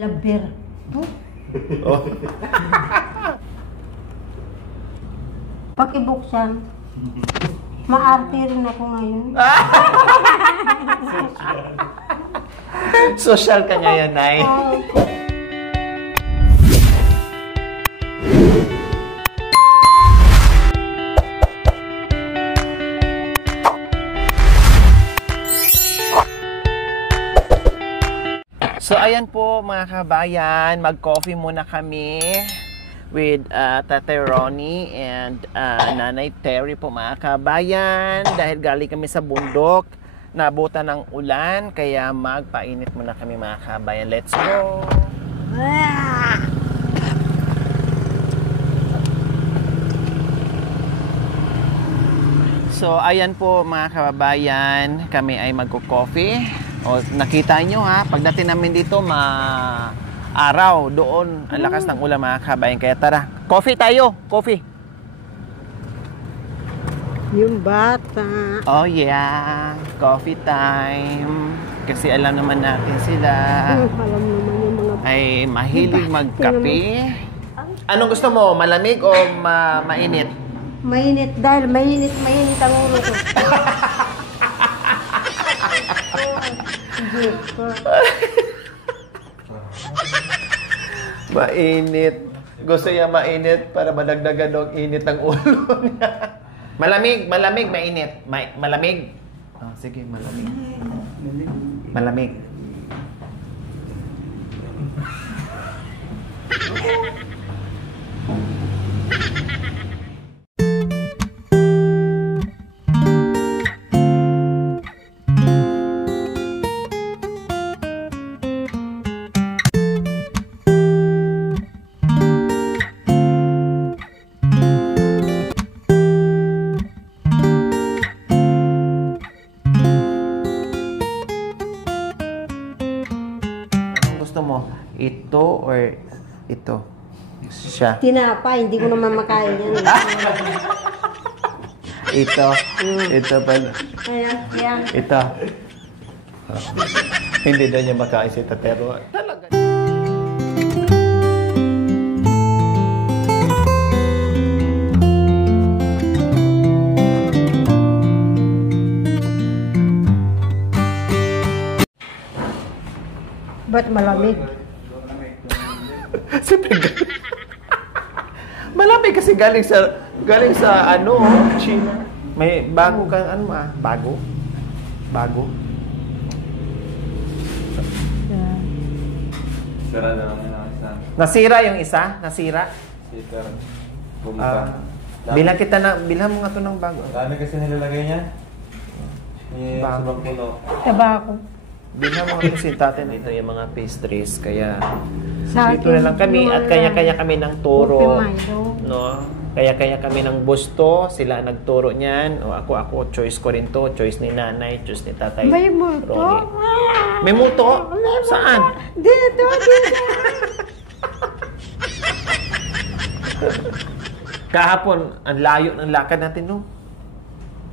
Laber. Oh. Pag ibuksan, maarte rin ako ngayon. Social ka ngayon, Nay. So, ayan po mga kabayan, mag-coffee muna kami with Tatay Ronnie and Nanay Terry po mga kabayan. Dahil galing kami sa bundok, nabutan ng ulan, kaya magpainit muna kami mga kabayan. Let's go! So, ayan po mga kababayan, kami ay magko-coffee. O, nakita nyo ha, pagdating namin dito, araw doon. Ang lakas ng ulan mga kabayan. Kaya tara, coffee tayo, coffee. Yung bata. Oh yeah, coffee time. Kasi alam naman natin sila Alam naman yung mga... ay mahilig magkape. Anong gusto mo, malamig o mainit? Mainit dahil mainit ang ulo ko. Mainit. Gusto niya mainit para madagdagan ng init ng ulo niya. Malamig, mainit. Malamig. Oh, sige, malamig. Malamig. Gusto mo, ito or ito? Siya. Tinapa, hindi ko naman makain yan. Ito. Ito pala. Ayan, yan. Ito. Hindi daw niya makain si Tatero. Talaga. Ba't malamig? Siyempre, malamig kasi galing sa ano, China. May bago kang ano bago? Bago? Sira na lang yung isa. Nasira yung isa? Nasira? Sticker. Bumaba. Bilhan mo nga to ng bago. Dami kasi nilalagay niya. Sa puno. Tabako. Bilhan mo nga si tatay na ito yung mga pastries. Kaya Sa dito na lang kami at kanya-kanya kami ng turo. Milo. No? Kaya kami ng gusto. Sila nagturo niyan. O ako, choice ko rin to. Choice ni nanay, choice ni tatay. May multo? Ronnie. May multo? Saan? Dito. Kahapon, ang layo ng lakad natin, no?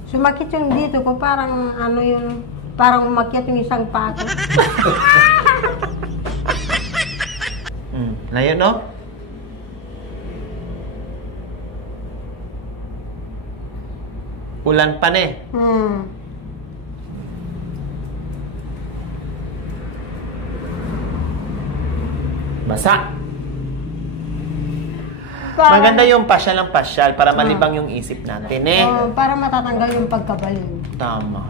Sumakit yung dito ko, parang ano yung... Parang umakyat yung isang pato. Layo, no? Ulan pa ne. Basa. Maganda yung pasyal ng pasyal para malibang yung isip natin, eh. Para matatanggal yung pagkabalin. Tama.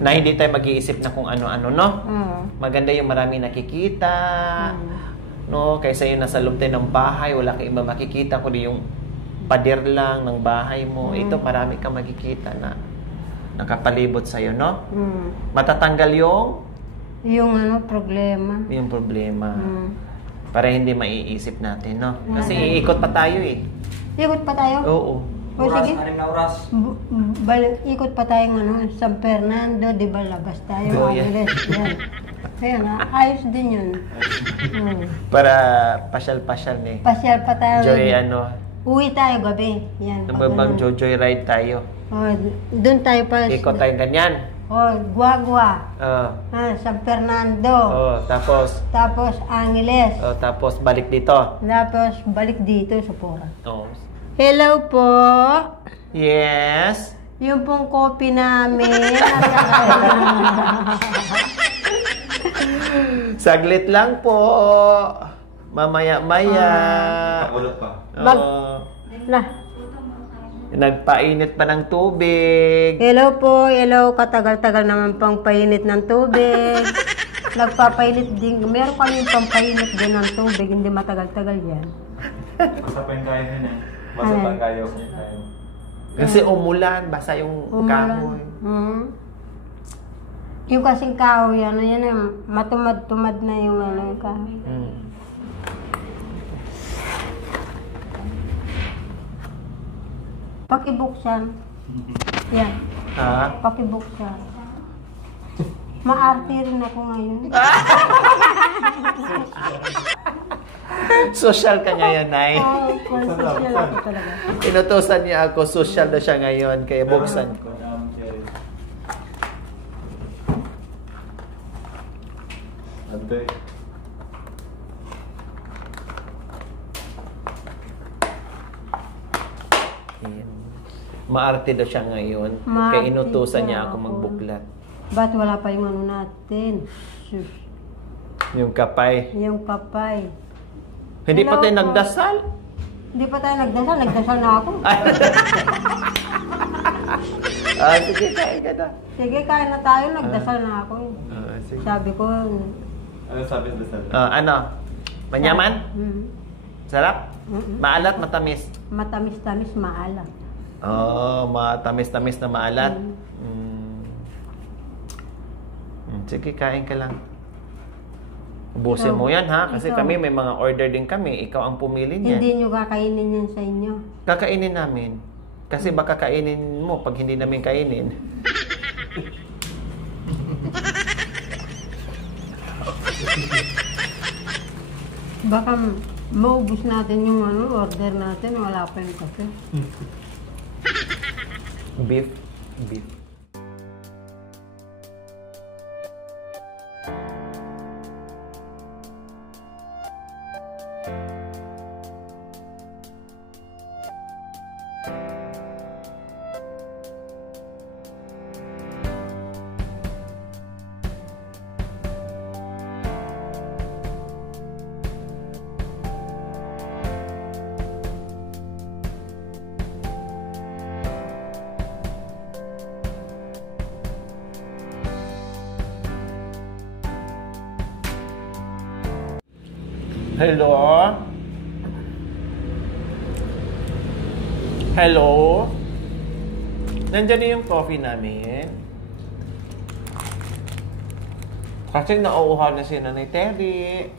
Na hindi tayo mag-iisip na kung ano-ano, no? Maganda yung marami nakikita, no? Kaysa yung nasa loob tayo ng bahay, wala kang iba makikita, kundi yung pader lang ng bahay mo. Ito, marami kang makikita na nakapalibot sa'yo, no? Matatanggal yung Problema. yung problema. Para hindi maiisip natin, no? Kasi iikot pa tayo, eh. Ikot pa tayo? Oo. O sige. Ikot pa tayo San Fernando, di ba labas tayo? Yeah. Yan. Kaya nga, ayos din yun. Para pasyal-pasyal, eh. Pasyal pa tayo. Joy, Uwi tayo gabi. Yan. Joyride tayo. Doon tayo pa. Ikot tayo ganyan. Guagua. Oh. San Fernando. Oh, tapos Tapos Angeles. tapos balik dito. Tapos balik dito sa Pora. Oh. Hello po. Yes. Yung pong coffee namin. Saglit lang po. Mamaya-maya. Pakulot pa. Oo. Na. Nagpainit pa ng tubig. Hello po. Hello. Katagal-tagal naman pang painit ng tubig. Nagpapainit din. Meron kami pampainit din ng tubig. Hindi matagal-tagal yan. Basta pa yung kain yun eh. Basta pa kayo. Kasi umulan, basa yung kahoy. Yung kasing kahoy, ano yan, matumad-tumad na yung ano yung kahoy. Pakibuksan. Yan. Ha? Pakibuksan. Maarte rin ako ngayon. Social ka ngayon, Nay. Ay, social ako talaga. Inutosan niya ako, social na siya ngayon, kaya buksan ko. Ante. Ayan. Maarte daw siya ngayon, Maarte kaya inutosan niya siya ako ako. magbuklat. Ba't wala pa yung ano natin? Sus. Yung kapay. Yung kapay. Hindi pa Hello tayo po. nagdasal. Hindi pa tayo nagdasal. Nagdasal na ako. Sige, kain ka na. Sige, kain na tayo. Nagdasal na ako. Sige. Sabi ko, Ano sabi sa dasal? Ano? Manyaman? Sarap? Mm-mm. Maalat, matamis? matamis-tamis, maalat. Oh, matamis-tamis na maalat. Sige, kain ka lang. Ubusin Ikaw. mo yan, ha? Kasi Ikaw. kami, may mga order din kami. Ikaw ang pumili niyan. Hindi nyo kakainin yan sa inyo. Kakainin namin. Kasi baka kainin mo pag hindi namin kainin. Baka maubos natin yung order natin. Wala pa yung kape. Beef. Beef. Hello? Hello? Nandiyan na yung coffee namin. Kasi nauuhaw na si Nanay Terry.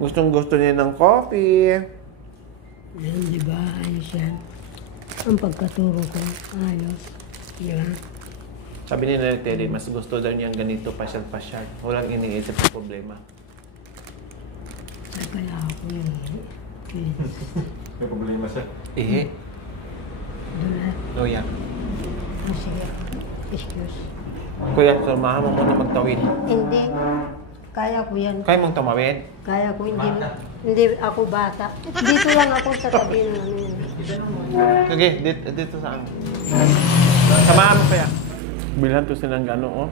Gustong-gusto niya ng coffee. Yan, di ba? Ayos yan. Ang pagkaturo ko, ayos. Di ba? Sabi ni Nanay Terry, mas gusto daw niyang ganito, pasyal-pasyal. Walang iniisip sa problema. Ay, pala ako yun. May problema siya. Doon na. Oh, yeah. Oh, sige. Excuse. Kuya, samahan mo muna magtawid. Hindi. Kaya ko yan. Kaya mong tumawid? Kaya ko, hindi ako bata. Dito lang ako sa tabi ng ano yun. Sige, dito sa akin. Samahan mo kaya. Bilhan to silang gano, oh.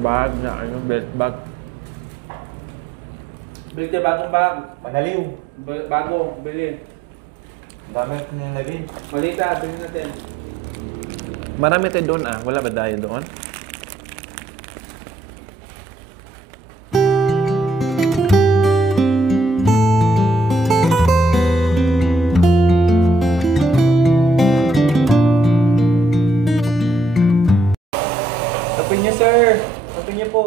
Bag na, belt bag. Bili tayo bagong bag. Manaliw. Bago, bili. Ang dami natin nilagay. Malita, bili natin. Marami tayo doon, ah. Wala ba tayo doon? Tapin niyo, sir. Tapin niyo po.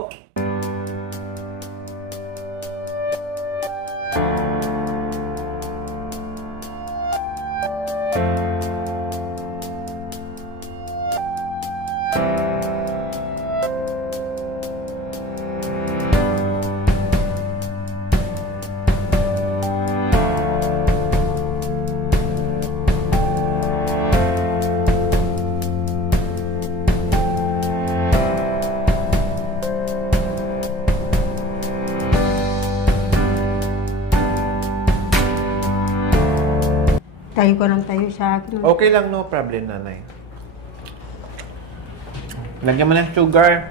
tayo ka ng tayo sa akin. Okay lang, no problem, nanay. Lagyan mo ng sugar.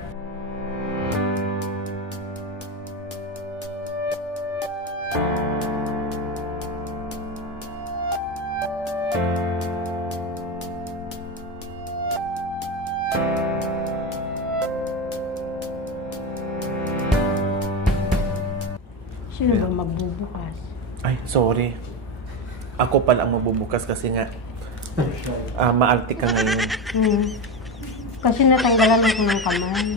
Sino ba magbubukas? Ay, sorry. Ako pala ang magbubukas kasi nga maarte ka ngayon. Kasi natanggalan ako ng kamay.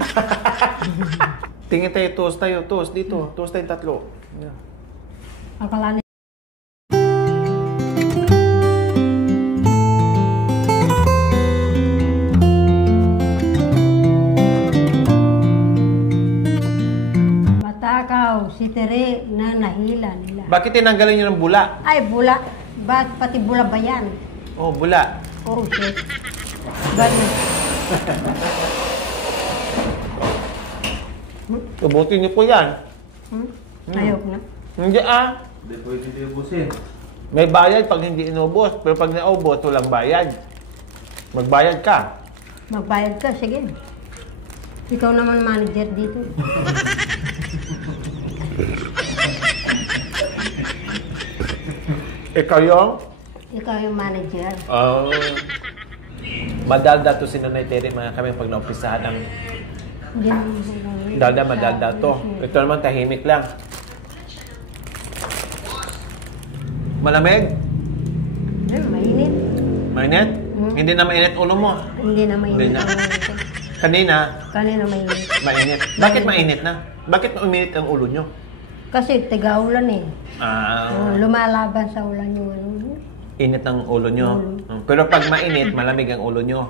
Tingin tayo, toast tayo. Toast dito. Toast tayong tatlo. Yeah. Akala ni Matakaw, si Tere na nahila nila. Bakit tinanggalan niyo ng bula? Ay, bula. Pati bula ba yan? Oh, bula. Oh, shit. Bakit? Ubutin niyo po yan. Ayok na. Hindi Hindi pwede diubusin. May bayad pag hindi inubos. Pero pag naubos, walang bayad. Magbayad ka. Magbayad ka, sige. Ikaw naman manager dito. Ikaw yung? Ikaw yung manager. Madalda to si Nanay Tere, mga kami pag naumpisahan ang madalda to. Ito naman tahimik lang. Malamig? Mainit. Mainit? Hindi na mainit ulo mo. Hindi na mainit. Hindi na. Kanina? Kanina mainit. Mainit. Bakit mainit na? Bakit uminit ang ulo nyo? Kasi tiga-ulan eh. Lumalaban sa ulan yung ano. Init ang ulo nyo. Pero pag mainit, malamig ang ulo nyo.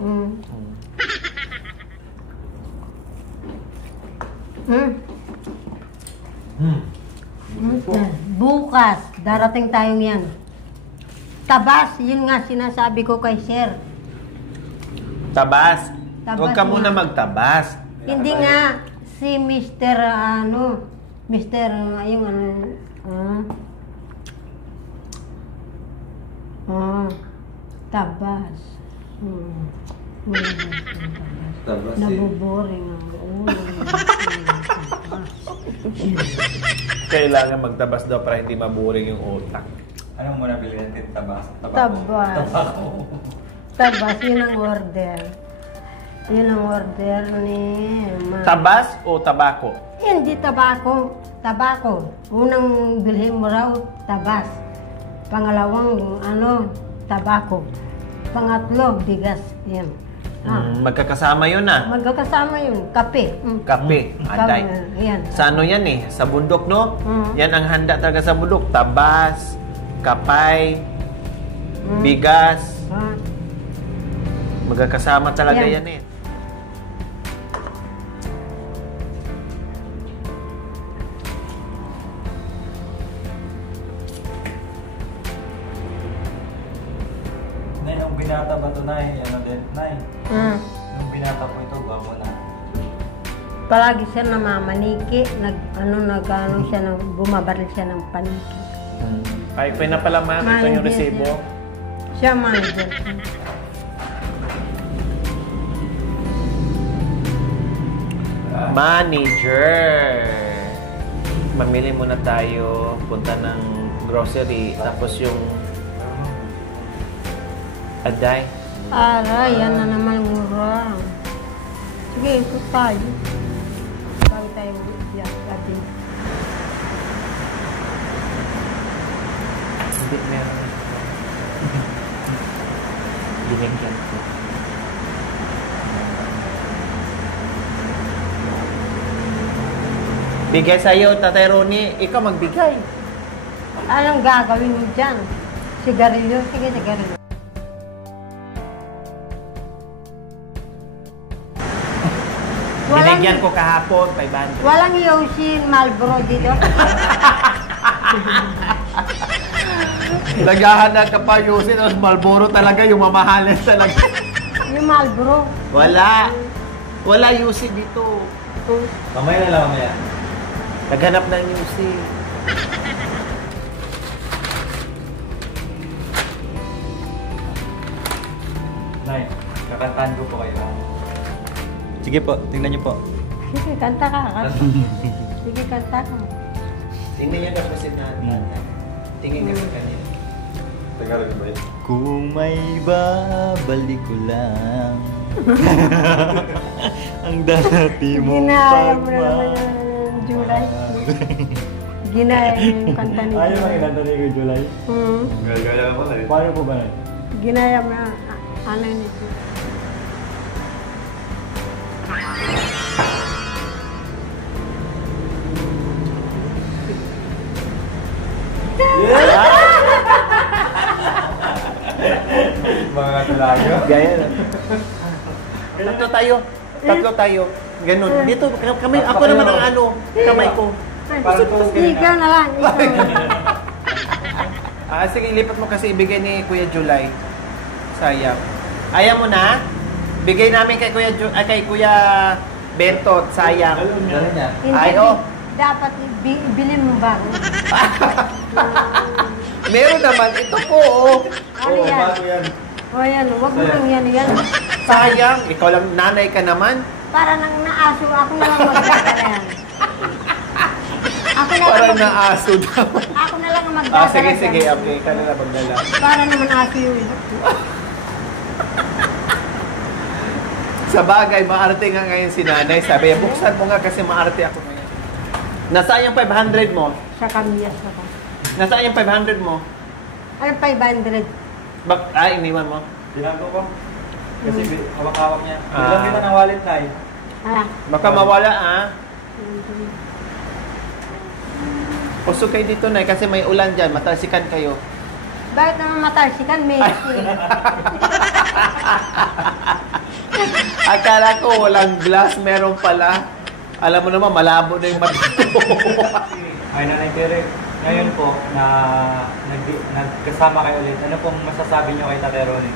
Bukas, darating tayong yan. Tabas, yun nga sinasabi ko kay Sir. Tabas. Tabas Huwag ka muna nga. magtabas. Hindi nga, si Mr. Mr. yung tabas. Tabas eh. Nabuboring ang ulo. Kailangan magtabas daw para hindi maburing yung utak. Anong muna bilhin natin? Tabas? Tabas. Tabas, yun ang order. Yun ang order ni Tabas o tabako? Hindi tabako. Tabako. Unang bilhin mo raw, tabas. Pangalawang, tabako. Pangatlo, bigas. Yan. Magkakasama yun Magkakasama yun. Kape. Kape. Aday. Yan. Sa ano yan Sa bundok, no? Yan ang handa talaga sa bundok. Tabas, kapay, bigas. Magkakasama talaga yan Nay, nung binata ba ito, Nay? Ano din? Nay, nung binata po ito, gwapo na. Palagi siya namamaniki. Bumabaril siya ng paniki. Ay, pwede na pala ito yung resibo. Siya manager. Manager. Mamili muna tayo, punta ng grocery, tapos yung aday. Aray, yan na naman mura. Sige, ito tayo. Bago tayo ulit gabi. Hindi, meron. Binigyan ko. Bigay sa'yo, Tatay Ronnie. Ikaw magbigay. Anong gagawin mo dyan? Sigarilyo? Sige, sigarilyo. Binigyan ko kahapon, 500. Walang Yosin Marlboro dito. Naghahanap ka pa, Yosin, tapos Marlboro talaga, yung mamahalin talaga. Yung Marlboro. Wala. Wala Yosin dito. Mamaya na lang, mamaya. Naghanap ng Yosin. Nay, kakantahan ko po kayo. Sige po, tingnan niyo po. Sige, kanta ka. Sige, kanta ka. Tingnan niyo na kasi na. Tingin ka sa kanya. Tagalog ba yun? Kung may babalik ko lang ang dati mong Ginaya mo na naman yung July. Ginaya mo yung kanta ni Ayaw July. makikanta ni Kuya July? Gaya mo na eh. Paano po ba yan? Ginaya mo na ano ni July. Mga talaga. Gaya na. Tatlo tayo. Ganun. Dito, kamay, ako naman ang ano, kamay ko. Ikaw na lang. Sige, lipat mo kasi ibigay ni Kuya July. Sayang. Ayaw mo na? Bigay namin kay kay Kuya Bentot. Sayang. Dali niya. Ayo. Dapat bilhin mo ba? Meron naman. Ito po, oh. Ano yan? O yan, huwag mo lang yan. Sayang. Ikaw lang, nanay ka naman. Para nang naaso, ako na lang magdadala yan. Ako na Parang lang naaso daw. Ako na lang ang magdadala. Sige. dyan. Okay, ikaw na lang magdala. Para naman aso yun. Sa bagay, maarte nga ngayon si nanay. Sabi, buksan mo nga kasi maarte ako ngayon. Nasaan yung 500 mo? Sa kamiyas ako. Nasaan yung 500 mo? Ano 500? Iniwan mo? Tinago ko. Kasi hawak-hawak niya. Ah. Ilang kita ng wallet na eh. Baka mawala, Usog kayo dito, Nay, kasi may ulan dyan. Matalsikan kayo. Bakit naman matalsikan, Messi? Akala ko walang glass, meron pala. Alam mo naman, malabo na yung mata ko. Ay, Nanay Tere, ngayon po na nagkasama kayo ulit, ano pong masasabi niyo kay Tate Ronnie?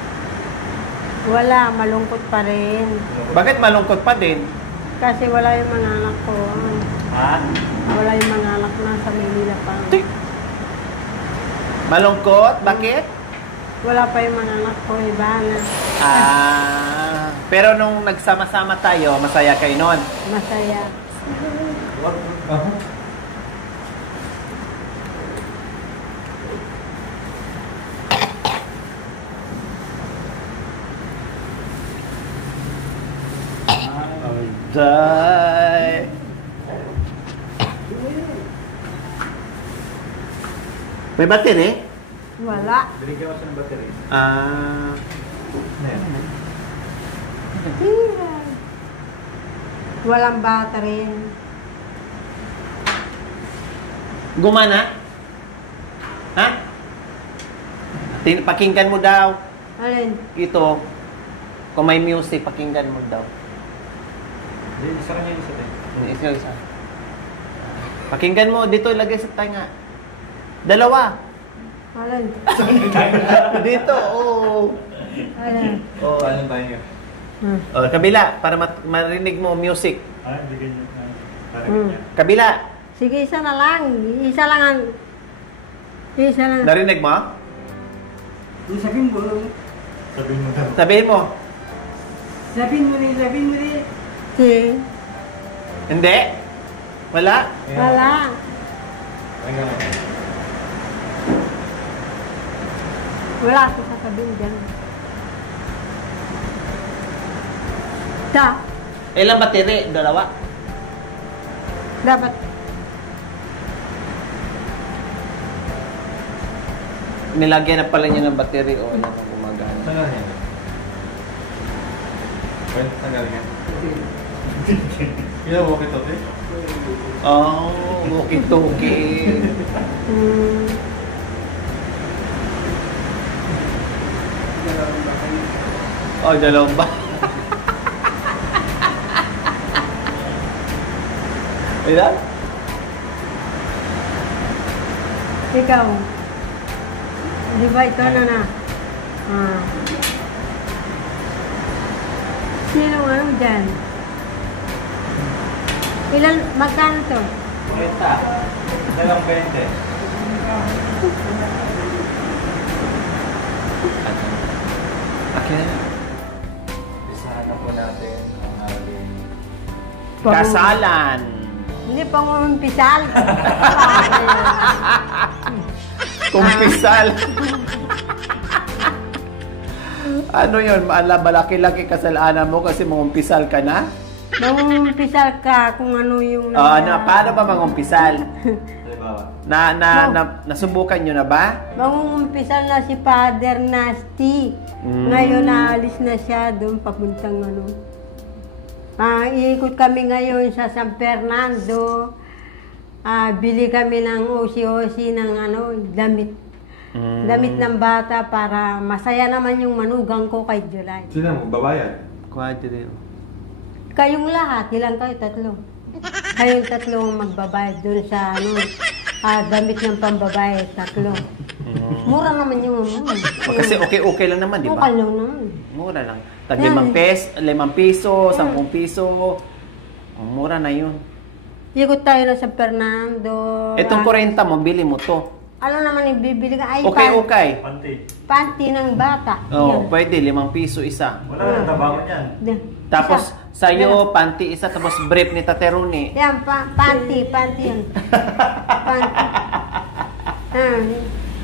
Wala, malungkot pa rin. Bakit malungkot pa din? Kasi wala yung mga anak ko. Ha? Wala yung mga anak na sa Manila pa. Malungkot? Bakit? Wala pa yung mga anak ko, iba na. Pero nung nagsama-sama tayo, masaya kayo nun. Masaya. Die. May battery? Wala. Binigyan ko siya ng battery. Walang battery. Gumana? Ha? Pakinggan mo daw. Alin? Ito. Kung may music, pakinggan mo daw. Isa kanya isa din. Isa. Pakinggan mo. Dito, ilagay sa tanga. Dalawa. Alin? Dito, oo. Alin? Oh. Paano tayo niyo? Kabila, para marinig mo music. Bigyan niyo. Kabila. Sige, isa na lang. Isa lang ang... Isa lang. Narinig mo? Sabihin mo daw. Sabihin mo. Sabihin mo rin. Si. Hindi? Wala? Wala. Wala ako sasabihin dyan. Ilang battery? Dalawa? Dapat. Nilagyan na pala niya ng battery. O, yan ang gumagana. Tagal niya. Well, tagal niya. Kaya walkie-talkie? Oh, walkie-talkie. Oh, dalawang ba? Ilan? Ikaw. Di ba ito na? Sino ano dyan? Ilan, magkano to? 20. Dalawang 20. Okay. natin ang ating Kasalan. Hindi pa umumpisal. Kumpisal. Ano yun? Malaki-laki kasalanan mo kasi mangumpisal ka na? Mangumpisal ka kung ano yung... Paano ba mangumpisal? halimbawa. Nasubukan nyo na ba? Mangumpisal na si Father Nasty. Ngayon naalis na siya doon papuntang ano. Iikot kami ngayon sa San Fernando. Bili kami ng osi-osi ng ano, damit. Damit ng bata para masaya naman yung manugang ko kay July. Sino mo? Babayan? Kayong lahat, ilang kayo? 3. Kayong 3 magbabayad doon sa ano, damit ng pambabae, 3. Mura naman yung ano. Kasi okay lang naman, di ba? Okay lang naman. Mura lang. Tag 5 piso, 10 piso. Mura na yun. Ikot tayo na sa Fernando. Itong 40 mo, bili mo to. Ano naman ibibili ka? Ay, Okay. panty ng bata. Oo, Yan. pwede. 5 piso isa. Wala na tabangan yan. Tapos, sa'yo, panty isa, tapos brief ni Tateruni. Yan, panty yan. Panty.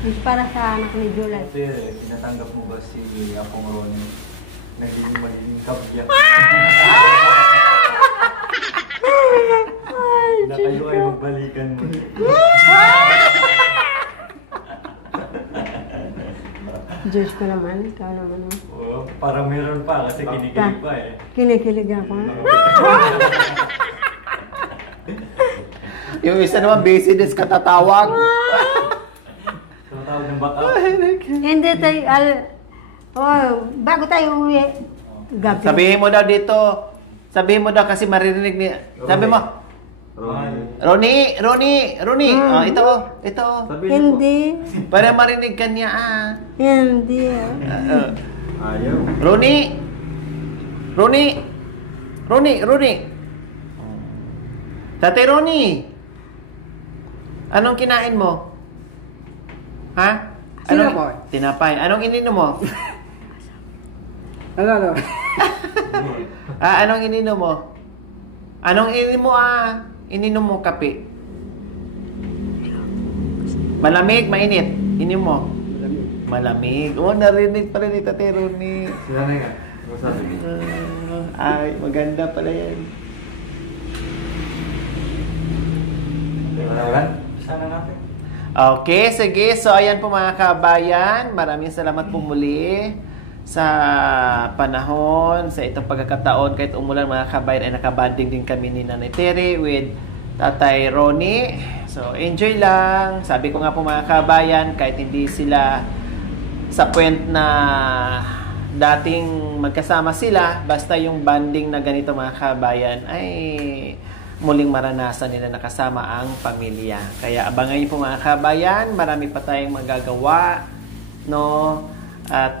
Is para sa anak ni July. Kasi tinatanggap mo ba si Apong Ronnie magiging kabya? Na kayo ay magbalikan mo. Diyos ko naman, ikaw naman. Oh, parang meron pa kasi kinikilig pa eh. Kinikilig ako. Yung isa naman, business katatawag. Tumatawag ng backup. Hindi tayo, bago tayo uwi, gabi. Sabihin mo daw dito. Sabihin mo daw kasi maririnig ni... Sabi mo, Ronnie. Ito. Hindi. Para marinig ka niya, Hindi. Ayaw. Ronnie. Tate Ronnie. Anong kinain mo? Ha? Tinapay. Tinapay. Anong ininom mo? Ano? Anong ininom mo? Anong ininom mo, Ininom mo kape. Malamig, mainit. Ininom mo. Malamig. Oh, narinig pala ni Tate Ronnie. Sila na nga. Ano sabi? Ay, maganda pala yan. Sana natin. Okay, sige. So, ayan po mga kabayan. Maraming salamat po muli sa panahon, sa itong pagkakataon. Kahit umulan mga kabayan, ay nakabanding din kami ni Nanay Tere with Tatay Ronnie. So, enjoy lang. Sabi ko nga po mga kabayan, kahit hindi sila sa point na dating magkasama sila, basta yung banding na ganito mga kabayan ay muling maranasan nila nakasama ang pamilya. Kaya abangan niyo po mga kabayan, marami pa tayong magagawa, no? At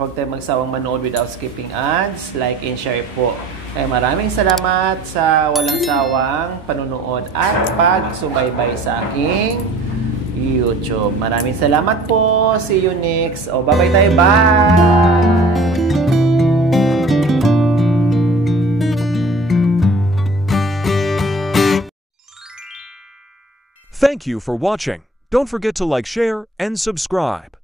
huwag tayong magsawang manood without skipping ads, like and share po. Kaya maraming salamat sa walang sawang panunood at pagsubaybay sa aking YouTube. Maraming salamat po. See you next. Bye-bye tayo. Bye! Thank you for watching. Don't forget to like, share, and subscribe.